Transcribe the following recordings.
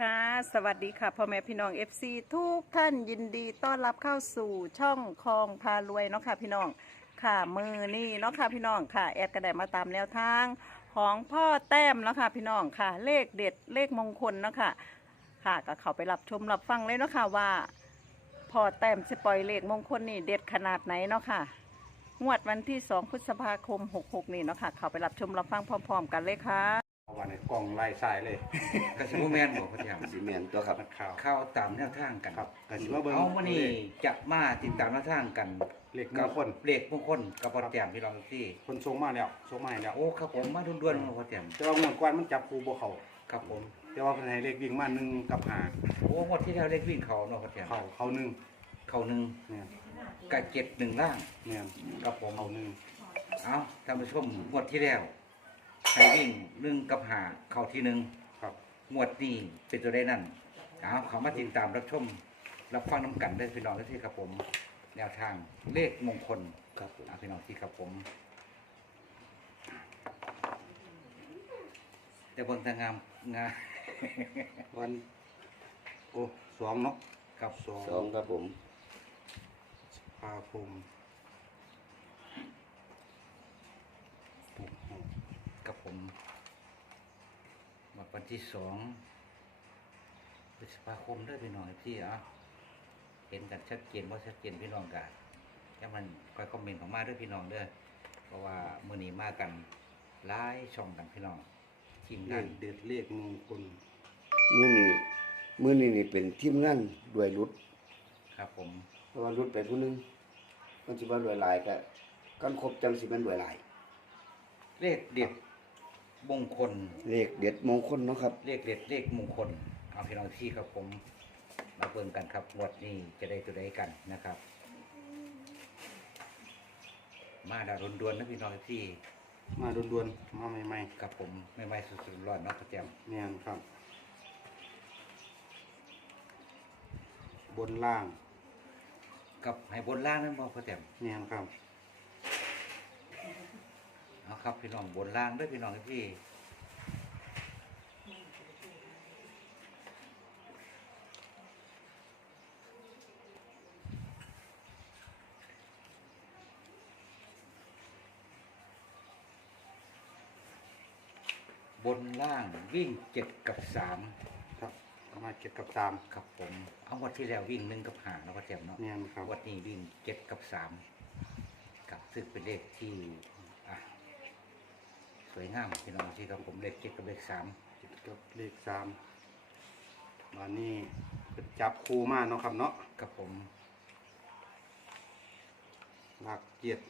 ค่ะ สวัสดีค่ะพ่อแม่พี่น้อง FC ทุกท่านยินดีต้อนรับเข้าสู่ช่องคลองพารวยเนาะค่ะพี่น้องค่ะมือนี่เนาะค่ะพี่น้องค่ะ แอดกระไดมาตามแนวทางของพ่อแต้มเนาะค่ะพี่น้องค่ะ เลขเด็ดเลขมงคลเนาะค่ะค่ะก็เข้าไปรับชมรับฟังเลยเนาะค่ะว่าพ่อแต้มจะปล่อยเลขมงคลนี่เด็ดขนาดไหนเนาะค่ะงวดวันที่ 2 พฤษภาคม 66 นี่เนาะค่ะเข้าไปรับชมรับฟังพร้อม ๆ กันเลยค่ะ เอามาในกล่องลายสายเลยกสิบแมนบอกพระเจ้าสีเมียนตัวครับนักข่าว เข้าตามแนวทางกันครับกสิว่าเบิ้งเอาวันนี้จะมาติดตามแนวทางกันเลขมกังคล เลขมงคลกับพระเจ้าพี่น้องที่คนทรงมาแล้วทรงมาให้แล้ว โอ้ครับผมมาด่วนๆมาพระเจ้าแต่ว่างวดก่อนมันจับครูบ่เขาครับผม แต่ว่าเพิ่นให้เลขวิ่งมาหนึ่งกับหาโอ้งวดที่แล้วเลขวิ่งเขาเนาะพระเจ้าเขาเขาหนึ่งเขาหนึ่งเนี่ยกับเจ็ดหนึ่งล่างเนี่ยกับผมเขาหนึ่งเอาท่านผู้ชมงวดที่แล้ว ให้วิ่งหนึ่งกับหาเข้าที่หนึ่งครับงวดนี้เป็นตัวได้นั่นเอาเขามาติดตามรับชมรับฟังน้ำกันได้พี่น้องที่ครับผม แนวทางเลขมงคลครับผมอ่าพี่น้องที่ครับผม แต่บนทางงามงาวันโอ้สองเนาะกับสองสองครับผม พาคมหกหก กับผมวันวัน ที่สองพฤษภาคมเด้อพี่น้องพี่อะเห็นกันชัดเจนว่าชัดเจนพี่น้องกันแล้วมันคอยคอมเมนต์ของมาเด้วยพี่น้องเด้อเพราะว่ามือนี้มากันหลายช่องกันพี่น้องทีมเลงานขเด็ดเลขมงคลมื้อนี้มื้อนี้นี่เป็นทีมงานด้วยรุดครับ ผมเพราะว่ารุดไปผู้หนึงมันสิว่าด้วยหลายก็กันครบจังสิแม่นด้วยหลายเลขเด็ด มงคล เลขเด็ดมงคลเนาะครับ เลขเด็ดเลขมงคล เอาพี่น้องที่ครับผม มาเบิ่งกันครับงวดนี้จะได้ตัวใดกันนะครับ มาดาวดวนๆนะพี่น้องที่มาด่วนๆมาใหม่กับผมไม่ไม่สุดๆร้อนเนาะกระเจียมๆเนี่ยครับ บนล่างกับให้บนล่างนั่นบ่กระเจียมเนี่ยครับ เอาครับพี่น้องบนล่างด้วยพี่น้องที่บนล่างวิ่งเจ็ดกับสามครับประมาณเจ็ดกับสามครับผมเอางวัดที่แล้ววิ่งหนึ่งกับหาแล้วก็เจ็บเนาะเนี่ยครับงวัดนี้วิ่งเจ็ดกับสามกับซึ่งเป็นเลขที่อะ สวยงามพี่น้องที่ครับผมเลขเจ็ดกับเลขสามเจ็ดกับเลขสามมานี่เป็นจับคูมาเนาะครับเนาะกับผมหลักเจ็ด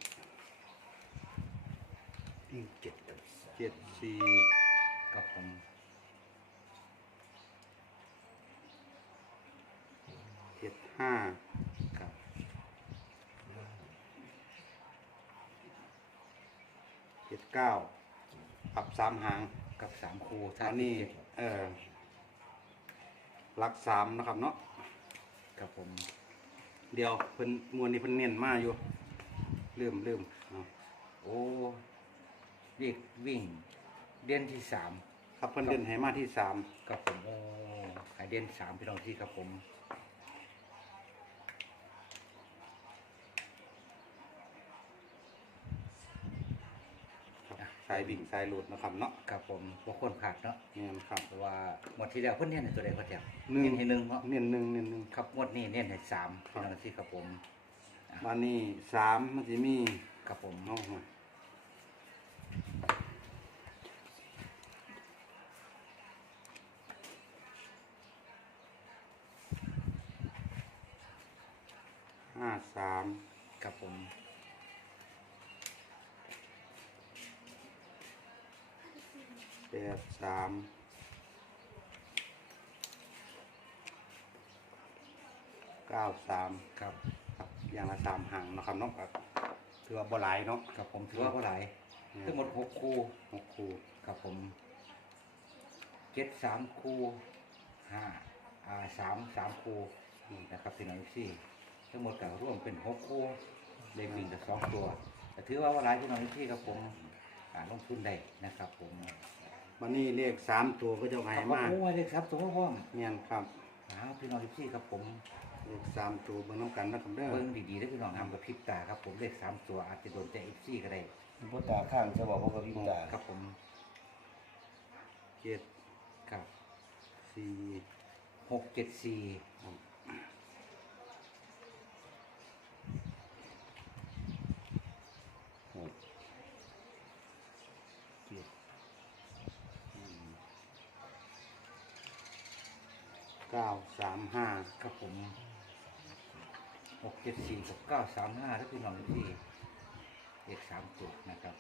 วิ่งเจ็ดกับเจ็ดสี่กับผมเจ็ดห้ากับเจ็ดเก้า ปรับสามหางกับสามครูอันนี้เจ็ดเออหลักสามนะครับเนาะกับผมเดี๋ยวเพิ่นมวนนี่เพิ่นเน้นมาอยู่เริ่มเริ่มเนาะโอ้เลขวิ่ง เด่นที่สามครับเพิ่นเดินให้มาที่สาม กับผมโอ้ขายเด่นสามพี่น้องที่กับผม ครับสายบิ่งสายหลุดนะครับเนาะกับผมบางคนขาดเนาะเนี่ยครับเพราะว่าหมดที่แล้วเพิ่นเน้นให้ตัวใดก็แถวหนึ่งเน้นให้หนึ่งเนาะเน้นหนึ่งเน้นหนึ่งครับงวดนี้เน้นให้สามครัพี่บน้องที่ครับผมวันนี้สามมันจะมีครับผมเนาะมาห้าสามครับผม ดสามเก้าสามครับครับอย่างละสามหางเนาะครับเนาะครับถือว่าบ่หลายเนาะครับผมถือว่าเท่าไหร่ทั้งหมดหกคู่หกคู่ครับผมเจ็ดสามคู่ห้าอ่าสามสามคู่นี่นะครับพี่น้องที่ทั้งหมดก็ร่วมเป็นหกคู่เลขวิ่งกับสองตัวแต่ถือว่าว่าหลายพี่น้องที่ครับผมการลงทุนได้นะครับผม วันนี้เลขสามตัวก็จะให้เอามาโอ้ยเลขครับตัวพ่อมเมียนครับอ้าวพี่น้องพี่ครับผมเลขสามตัวเบิ่งน้ำกันนะครับเด้อเบิ้งดีๆได้อพี่น้องทำกับพริบตาครับผมเลขสามตัวอาจจะโดนใจเอฟซีก็ได้บ่ตาข้างจะบอกว่ากับพริบตาครับผมเจ็ดครับสี่หกเจ็ดสี่ หกเจ็ด เก้าสามห้าครับผมหกเจ็ดสี่กับเก้าสามห้าถ้าพี่น้องพี่เลขสามตัวนะครับ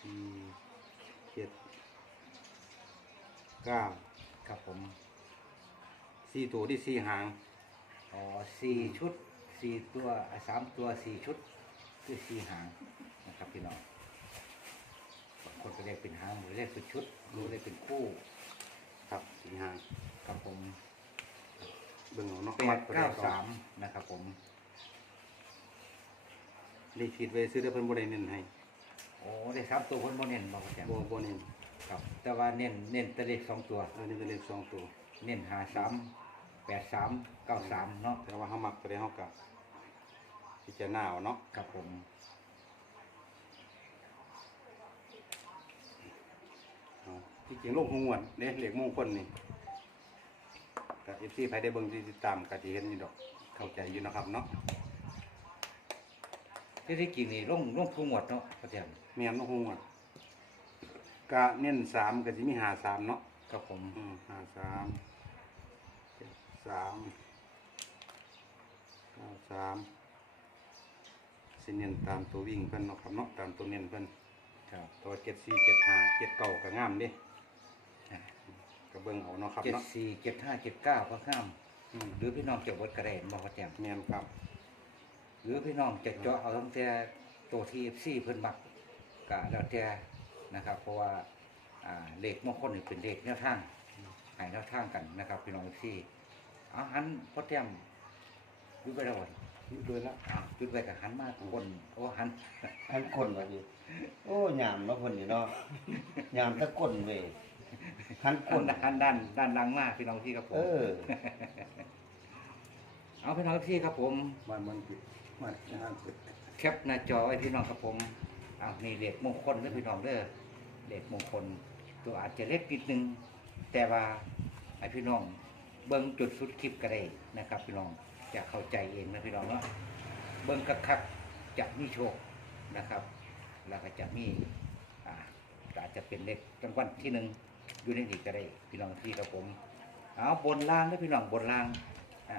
สี่เจ็ดเก้าครับผมสี่ตัวที่สี่หางอ๋อสี่ชุดสี่ตัวสามตัวสี่ชุดคือสี่หางนะครับพี่น้องบางคนก็เรียกเป็นหางหรือเรียกเป็นชุดหรือเรียกเป็นคู่ ครับสี่หางครับผม เบิ่งเอาเนาะแปดเก้าสามนะครับผมเลขขีดไว้ซื้อได้เพิ่นบ่ได้เน้นให้โอ้ได้สามตัวคนโมเน้นบอกว่าแจมบ่บ่เน้นครับ แต่ว่าเน้นเน้นแต่เลขสองตัว เออนี่เป็นเลขสองตัว เน้นหาสามแปดสามเก้าสามเนาะแต่ว่าเฮามักตัวใดเฮาก็พิจารณาเอาเนาะครับผมเอาที่จริงลงหงวดเด้เลขมงคลนี่ ก็ FC ไผได้เบิ่งที่ติดตามก็สิเห็นอยู่ดอกเข้าใจอยู่นะครับเนาะที่ที่กินนี่ลงลงทุงหมดเนาะพ่อแจมแม่นลงหงวดก็เน้นสามก็สิมีหาสามเนาะครับผมอืมห้าสามเจ็ดสามเก้าสามสิเน้นตามตัววิ่งเพิ่นเนาะครับเนาะตามตัวเน้นเพิ่นครับตัวเจ็ดสี่เจ็ดห้าเจ็ดเก้าก็งามเดิ ก็เบิ่งเอาเนาะครับเจ็ดเนาะสี่เจ็ดห้าเจ็ดเก้าก็ข้าม อืมหรือพี่น้องจะวัดกระเด็นบอกพ่อแจ่มแม่นครับ หรือพี่น้องจะเจาะเอาตั้งแต่ตัวที่ซีเพิ่นมักกะแล้วแต่นะครับ เพราะว่าอ่าเลขมงคลนี่เป็นเลขแนวทางใหายแนวทางกันนะครับ พี่น้องซี่เอาหันพ่อแจ่มยุดไปแล้ววันอยู่ด้วยละอ่ายุดไปกับหันมากคนโอ้หันหันก้นว่าดิโอ้ยามเนาะเพิ่นนี่เนาะยามตะก้นเว้ย หันหัก้นนหันด้านด้านหลังมากพี่น้องที่ครับผเอมอเอาพี่น้องที่ครับผม มันมันผิดมันงานผิดแคปหน้าจอไว้พี่น้องครับผมอ้าวนี่เลขมงคลเด้อพี่น้องเด้อเลขมงคล ตัวอาจจะเล็กนิดนึง แต่ว่าให้พี่น้องเบิ้งจุดสุดคลิปก็ได้นะครับพี่น้องจะเข้าใจเองนะพี่น้องเนาะเบิ้งคักๆจะมีโชคนะครับ แล้วก็จะมีอ่าก็อาจจะเป็นเลขรางวัลที่หนึ่ง อยู่ในนี้ก็ได้ พี่น้องที่ครับผม เอาบนล่างนะพี่น้องบนล่างอ่า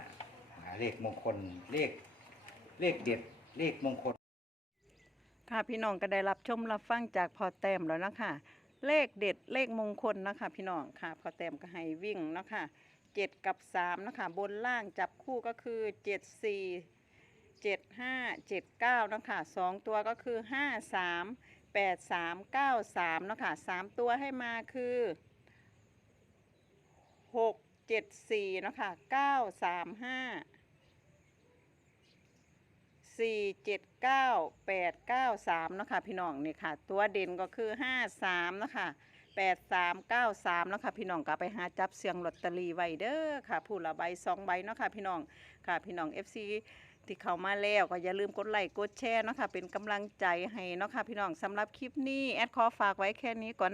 เลขมงคลเลขเลขเด็ดเลขมงคล ค่ะพี่น้องก็ได้รับชมรับฟังจากพอแต้มแล้วนะคะเลขเด็ดเลขมงคลนะคะพี่น้องค่ะพอแต้มก็ให้วิ่งนะคะเจ็ดกับสามนะคะบนล่างจับคู่ก็คือเจ็ดสี่เจ็ดห้าเจ็ดเก้านะคะสองตัวก็คือห้าสาม แปดสามเก้าสามนะคะสามตัวให้มาคือหกเจ็ดสี่นะคะเก้าสามห้าสี่เจ็ดเก้าแปดเก้าสามนาะคะพี่น้องนี่ค่ะ ตัวเด่นก็คือห้าสามเนาะคะแปดสามเก้าสามนาะค่ะพี่น้องก็ไปหาจับเสียงลอตเตอรี่ไว้เด้อค่ะผู้ละใบสองใบเนาะค่ะพี่น้องค่ะพี่น้อง FC ที่เข้ามาแล้วก็อย่าลืมกดไลค์กดแชร์เนาะค่ะเป็นกำลังใจให้เนาะค่ะพี่น้องสำหรับคลิปนี้แอดขอฝากไว้แค่นี้ก่อน